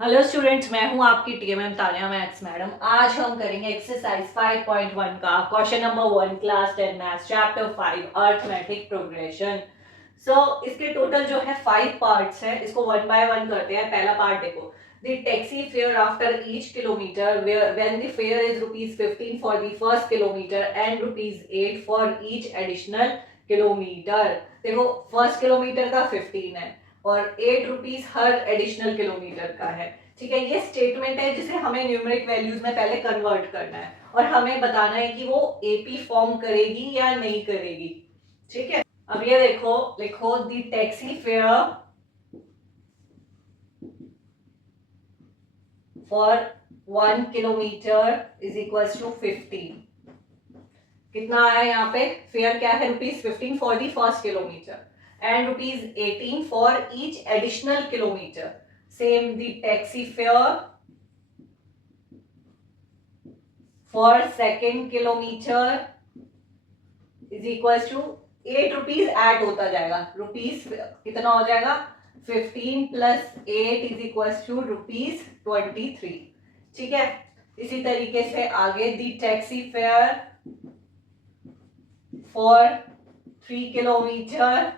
Hello students, मैं हूं आपकी टीएमएम तानिया मैथ्स मैडम। आज हम करेंगे एक्सरसाइज 5.1 का question number 1 class 10 maths chapter 5 arithmetic progression. इसके टोटल जो है 5 पार्ट्स हैं। इसको वन बाय वन करते हैं। पहला पार्ट देखो, the taxi fair after each kilometre when the fair is ₹15 for the first kilometre and ₹8 for each additional kilometre. देखो, फर्स्ट किलोमीटर का 15 है और ₹8 हर एडिशनल किलोमीटर का है। ठीक है, ये स्टेटमेंट है जिसे हमें न्यूमेरिक वैल्यूज में पहले कन्वर्ट करना है और हमें बताना है कि वो एपी फॉर्म करेगी या नहीं करेगी। ठीक है, अब ये देखो, लिखो the taxi fare for 1 kilometre is equal to 15। कितना आया यहाँ पे? फेयर क्या है? ₹15 for the first kilometre and ₹18 for each additional kilometre. Same the taxi fare for second kilometre is equal to ₹8 add होता जाएगा। रुपीज कितना हो जाएगा? 15 प्लस 8 इज इक्वल टू ₹23। ठीक है, इसी तरीके से आगे the taxi fare for 3 kilometre,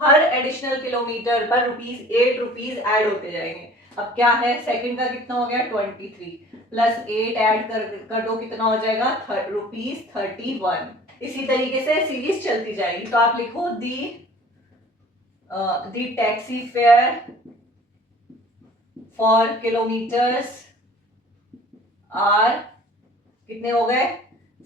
हर एडिशनल किलोमीटर पर ₹8 ऐड होते जाएंगे। अब क्या है, सेकंड का कितना हो गया? 23 प्लस 8 ऐड कर दो, कितना हो जाएगा? ₹31। इसी तरीके से सीरीज चलती जाएगी। तो आप लिखो the taxi fare for kilometres are कितने हो गए?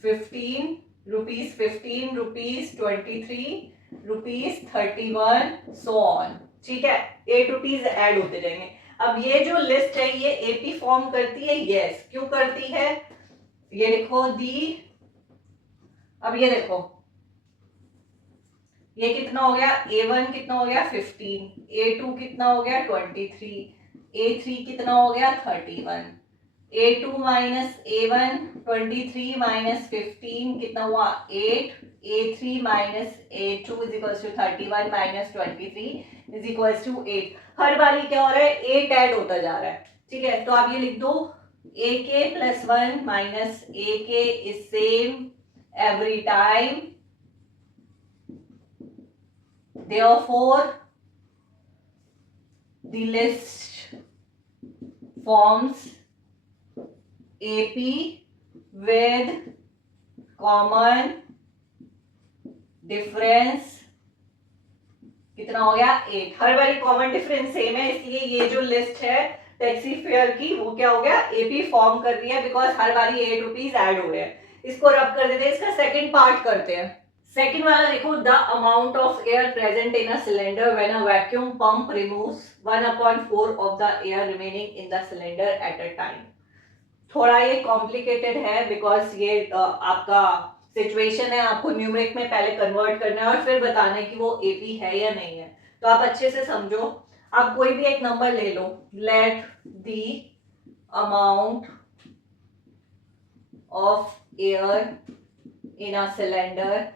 15 rupees, 15 rupees, 23 rupees, 31 so on. ठीक है, ₹8 ऐड होते जाएंगे। अब ये जो लिस्ट है ये एपी फॉर्म करती है? यस। क्यों करती है? ये लिखो अब ये देखो, ये कितना हो गया? A1 कितना हो गया? 15, A2 कितना हो गया? 23, A3 कितना हो गया? 31, A2 माइनस A1, 23 माइनस 15 कितना हुआ? 8, A3 minus A2 is equal to 31 minus 23 is equal to 8। हर बारी क्या हो रहा है? 8 ऐड होता जा रहा है। ठीक है, तो आप ये लिख दो, AK plus 1 minus AK is same every time, therefore the list forms AP with common difference। कितना हो गया? 8। हर बारी कॉमन डिफरेंस सेम है, इसलिए ये जो लिस्ट है टैक्सी फेयर की वो क्या हो गया? एपी फॉर्म कर रही है, बिकॉज हर बारी ₹8 ऐड हो रहे हैं। इसको रब कर देते हैं। इसका सेकंड पार्ट करते हैं। सेकंड वाला देखो, the amount of air present in a cylinder when a vacuum pump removes 1/4 of the air remaining in the cylinder at a time. थोड़ा ये कॉम्प्लिकेटेड है बिकॉज ये आपका सिचुएशन है, आपको न्यूमेरिक में पहले कन्वर्ट करना है और फिर बताना है कि वो एपी है या नहीं है। तो आप अच्छे से समझो। आप कोई भी एक नंबर ले लो। Let the amount of air in a cylinder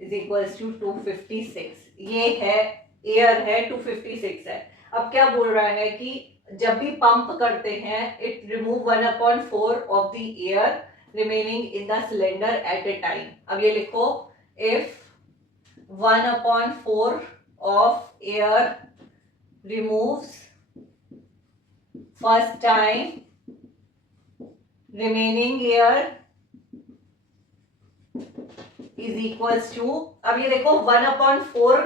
is equal to 256। ये है एयर है, 256 है। अब क्या बोल रहा है कि जब भी पंप करते हैं it remove 1/4 of the air remaining in the cylinder at a time. अब ये लिखो, if 1/4 of air removes first time remaining air is equals to, अब ये देखो 1/4,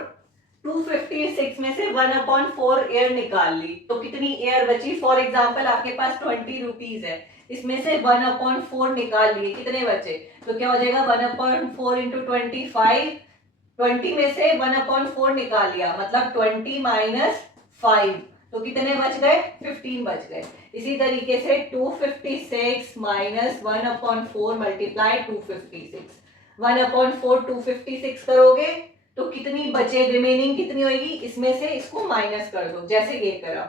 256 में से 1/4 एयर निकाल ली तो कितनी एयर बची? फॉर एग्जाम्पल आपके पास ₹20 है, इसमें से 1/4 निकाल लिए, कितने बचे? तो क्या हो जाएगा? 1/4 इंटू 25, 20 में से 1/4 निकाल लिया, मतलब 20 माइनस 5, तो कितने बच गए? 15 बच गए। इसी तरीके से 256 माइनस 1/4 मल्टीप्लाई 256, 1/4 256 करोगे तो कितनी बचे? रिमेनिंग कितनी होगी? इसमें से इसको माइनस कर दो, जैसे ये करा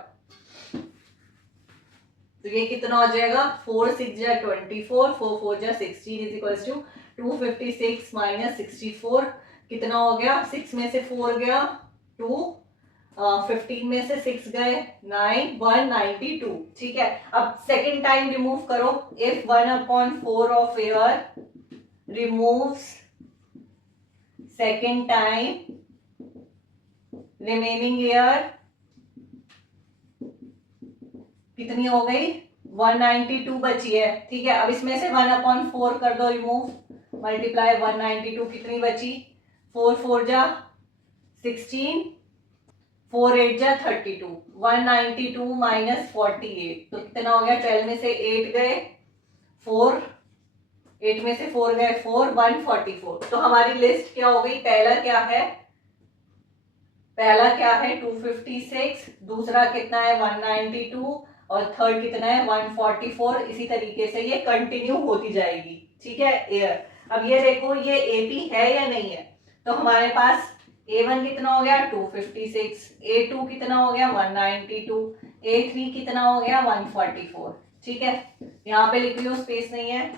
तो ये कितना हो जाएगा? 4 6 जा 24, 4 4 जा 16 इज इक्वल टू 256 माइनस 64 कितना हो गया? 6 में से 4 गया 2, 15 में से 6 गए 9 192। ठीक है, अब सेकेंड टाइम रिमूव करो। If 1/4 of air removes second time, remaining air कितनी हो गई 192 बची है। ठीक है, अब इसमें से 1/4 कर दो रिमूव, मल्टीप्लाई 192 कितनी बची 4 4 जा 16 4 8 जा 32 192 माइनस 48 तो कितना हो गया 12 में से 8 गए 4 8 में से 4 गए 4 144। तो हमारी लिस्ट क्या हो गई, पहला क्या है 256, दूसरा कितना है 192 और थर्ड कितना है 144। इसी तरीके से ये कंटिन्यू होती जाएगी। ठीक है, एयर अब ये देखो ये एपी है या नहीं है, तो हमारे पास A1 कितना हो गया 256, A2 कितना हो गया 192, A3 कितना हो गया 144। ठीक है, यहाँ पे लिख लो स्पेस नहीं है।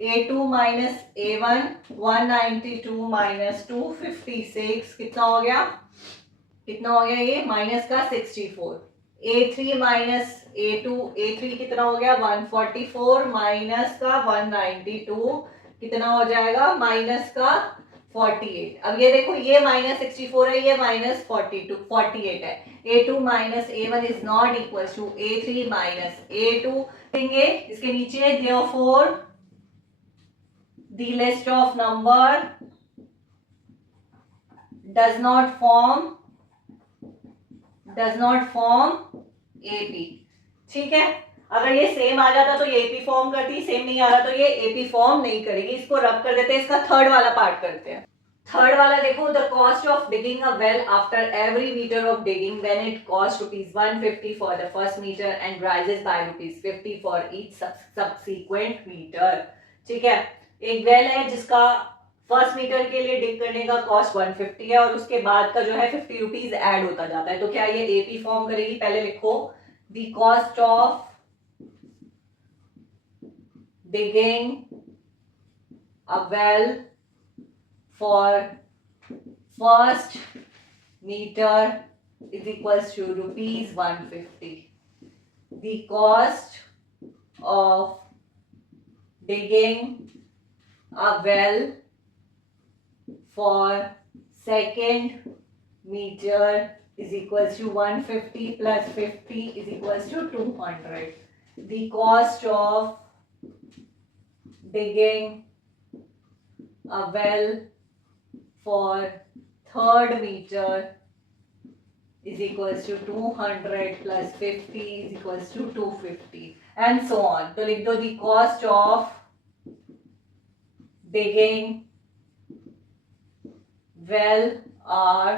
A2 माइनस A1 192 माइनस 256 कितना हो गया ये माइनस का 64। A3 माइनस A2 A3 कितना हो गया 144 माइनस का 192 कितना हो जाएगा माइनस का 48। अब ये देखो ये माइनस 64 है, ये माइनस 48 है। A2 minus A1 is not equal to A3 minus A2। देंगे इसके नीचे therefore the list of number does not form AP। ठीक है, अगर ये सेम आ जाता तो ये AP फॉर्म करती, सेम नहीं आ रहा तो ये AP फॉर्म नहीं करेगी। इसको रब कर देते हैं, इसका थर्ड वाला पार्ट करते हैं। थर्ड वाला देखो, the cost of digging a well after every metre of digging when it cost ₹150 for the first metre and rises by ₹50 for each subsequent metre. ठीक है, एक वेल है जिसका फर्स्ट मीटर के लिए डिग करने का कॉस्ट 150 है और उसके बाद का जो है ₹50 ऐड होता जाता है। तो क्या ये एपी फॉर्म करेगी, पहले लिखो the cost of digging a well for first metre is equals to ₹150। The cost of digging a well for second meter is equals to 150 plus 50 is equals to 200. The cost of digging a well for third meter is equals to 200 plus 50 is equals to 250 and so on. तो लिख दो the cost of digging well are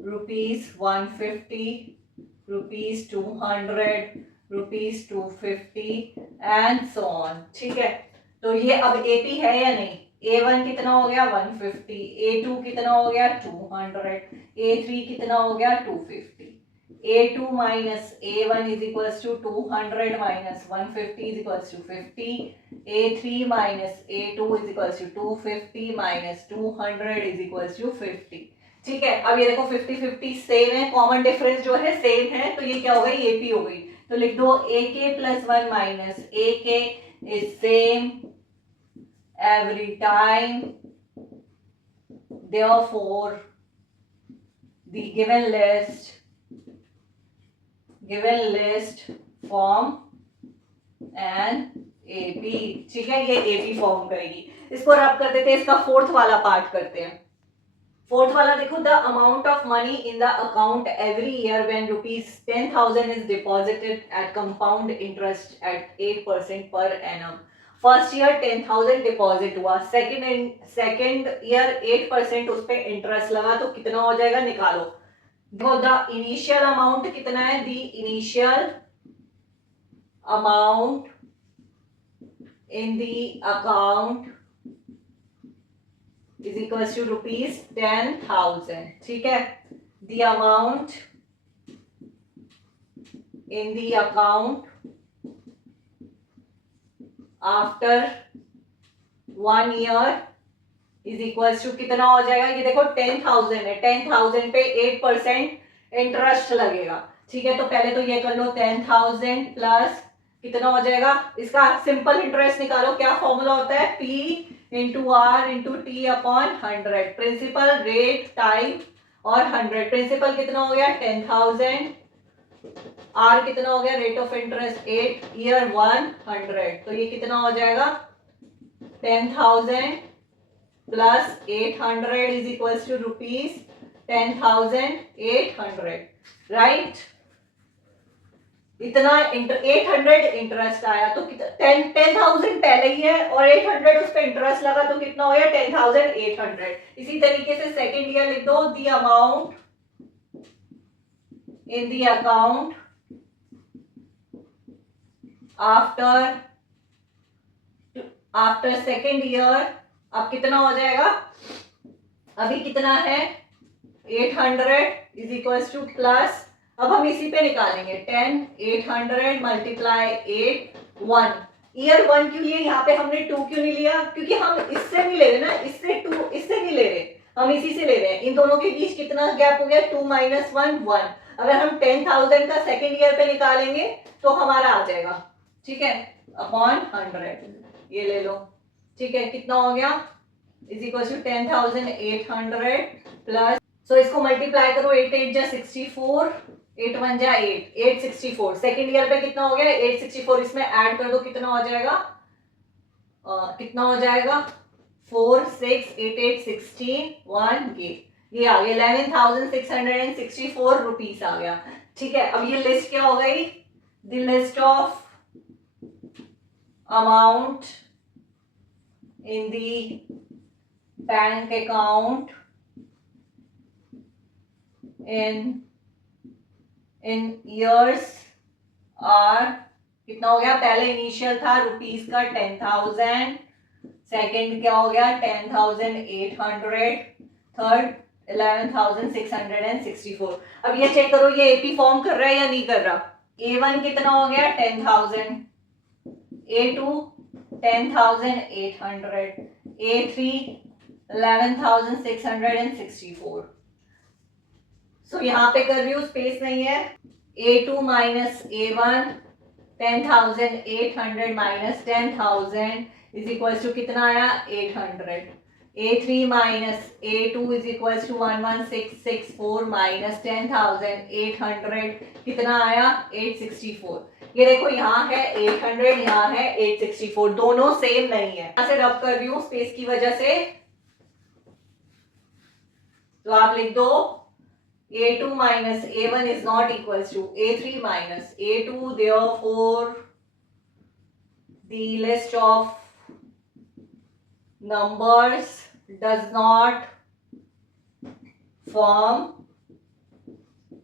₹150, ₹200, ₹250 and so on। ठीक है, तो ये अब AP है या नहीं, A1 कितना हो गया 150, A2 कितना हो गया 200, A3 कितना हो गया 250। A2 minus A1 is equals to 200 minus 150 is equals to 50. A3 minus A2 is equals to 250 minus 200 is equals to 50। ठीक है, अब ये देखो 50-50 सेम है, कॉमन डिफरेंस जो है सेम है, तो ये क्या हो गई AP हो गई। तो लिख दो AK plus 1 minus AK is same every time, therefore the given list form an AP। ठीक है, ये AP फॉर्म करेगी। इसको रब कर देते हैं, इसका फोर्थ वाला पार्ट करते हैं। फोर्थ वाला देखो, the amount of money in the account every year when ₹10,000 is deposited at compound interest at 8% per annum. First year 10,000 deposit हुआ, सेकेंड ईयर 8% उस पर इंटरेस्ट लगा, तो कितना हो जाएगा निकालो। देखो द इनिशियल अमाउंट कितना है, the initial amount in the account is equals to ₹10,000। ठीक है, the amount in the account after 1 year is equal to कितना हो जाएगा, ये देखो 10,000 है, 10,000 पे 8% इंटरेस्ट लगेगा। ठीक है, तो पहले तो ये कर लो 10,000 प्लस कितना हो जाएगा, इसका सिंपल इंटरेस्ट निकालो, क्या फॉर्मूला होता है, P into R into T upon 100, principal rate time और 100, प्रिंसिपल कितना हो गया 10,000, आर कितना हो गया रेट ऑफ इंटरेस्ट 8, ईयर 100, तो ये कितना हो जाएगा 10,000 plus 800 is equals to rupees 10,800, right. इतना 800 इंटरेस्ट आया, तो 10,000 पहले ही है और 800 उस पर इंटरेस्ट लगा, तो कितना हो गया 10,800। इसी तरीके से सेकेंड ईयर लिख दो, the amount in the account after second year, अब कितना हो जाएगा, अभी कितना है 800 इज इक्वल्स टू प्लस, अब हम इसी पे निकालेंगे 10,800 मल्टीप्लाई 8 1, ईयर 1 क्यों लिए, यहाँ पे हमने 2 क्यों नहीं लिया, क्योंकि हम इससे नहीं ले रहे ना, इससे 2 इससे नहीं ले रहे, हम इसी से ले रहे हैं। इन दोनों के बीच कितना गैप हो गया 2 माइनस 1 1, अगर हम 10,000 का सेकेंड ईयर पे निकालेंगे तो हमारा आ जाएगा, ठीक है, अपॉन 100, ये ले लो, ठीक है, कितना हो गया इज इक्वल टू 10,800 प्लस, सो इसको मल्टीप्लाई करो, 8 8 जा 64, 8 1 जा 8, 864, सेकेंड ईयर पे कितना हो गया 864, इसमें ऐड कर दो, कितना हो जाएगा कितना हो जाएगा 4 6 8 8 16 1 ये आ गया 11,664 रुपीस आ गया। ठीक है, अब ये लिस्ट क्या हो गई, the list of amount in the bank account in years are, कितना हो गया, पहले इनिशियल था रुपीस का 10,000, सेकेंड क्या हो गया 10,800, थर्ड 11,664। अब ये चेक करो ये एपी फॉर्म कर रहा है या नहीं कर रहा, A1 कितना हो गया 10,000, A2 10,800, A3 11,664। सो यहाँ पे कर रही हूँ, स्पेस नहीं है, A2 minus A1 10,800 minus 10,000 is equal to कितना आया 800, A3 minus A2 is equal to 11,664 minus 10,800 कितना आया 864। ये देखो यहाँ है 800, यहाँ है 864, दोनों सेम नहीं है, यहाँ से रब कर रही हूँ स्पेस की वजह से, तो आप लिख दो A2 minus A1 is not equals to A3 minus A2, therefore the list of numbers does not form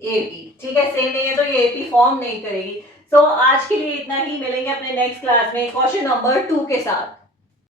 AP। ठीक है, सेम नहीं है तो ये AP फॉर्म नहीं करेगी। सो आज के लिए इतना ही, मिलेंगे अपने नेक्स्ट क्लास में क्वेश्चन नंबर 2 के साथ।